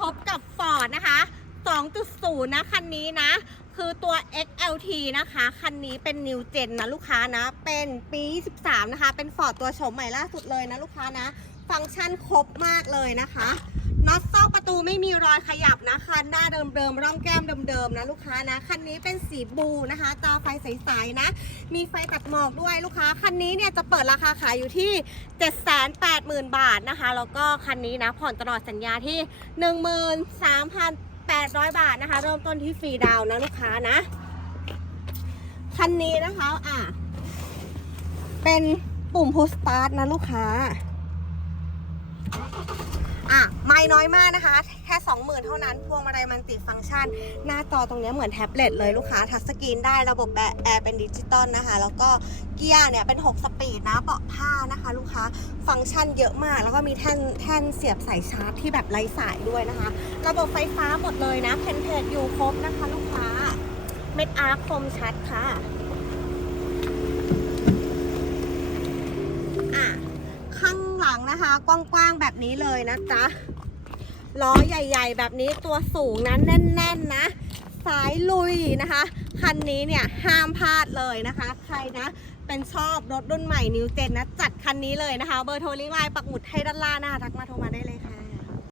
พบกับ Ford นะคะ 2.0 นะคันนี้นะ คือตัว XLT นะคะ คันนี้เป็น New Gen นะลูกค้านะ เป็นปี 23 นะคะ เป็น Ford ตัวโฉมใหม่ล่าสุดเลยนะลูกค้านะ ฟังก์ชันครบมากเลยนะคะ น็อตเส้าประตูไม่มีรอยขยับนะคะหน้าเดิมๆร่องแก้มเดิมๆนะลูกค้านะคันนี้เป็นสีบูนะคะ ตาไฟใสๆนะ มีไฟตัดหมอกด้วยลูกค้าคันนี้เนี่ยจะเปิดราคาขายอยู่ที่ 780,000 บาทนะคะ แล้วก็คันนี้นะผ่อนตลอดสัญญาที่ 13,800 บาทนะคะ เริ่มต้นที่ฟรีดาวน์นะลูกค้านะคันนี้นะคะอะเป็นปุ่ม push start นะลูกค้า อะไม่น้อยมากนะคะ แค่20,000 เท่านั้น พวงมาลัยมันติฟังก์ชัน หน้าจอตรงนี้เหมือนแท็บเล็ตเลยลูกค้าทัชสกรีนได้ระบบแอร์เป็นดิจิตอลนะคะ แล้วก็เกียร์เนี่ยเป็น 6 สปีดนะเบาะผ้านะคะ ลูกค้าฟังก์ชันเยอะมาก แล้วก็มีแท่นแท่นเสียบสายชาร์จที่แบบไร้สายด้วยนะคะ ระบบไฟฟ้าหมดเลยนะเพนเพจอยู่ครบนะคะ ลูกค้าเม็ดอาร์คคมชัดค่ะ นะคะ กว้างๆแบบนี้เลยนะจ๊ะล้อใหญ่ ๆ แบบนี้ตัวสูงนะแน่นๆนะสายลุยนะคะ คันนี้เนี่ยห้ามพลาดเลยนะคะ ใครนะเป็นชอบรถรุ่นใหม่นิวเจนนะ จัดคันนี้เลยนะคะ เบอร์โทรลิงก์ไลน์ปักหมุดให้ด้านล่างนะคะทักมาโทรมาได้เลยค่ะ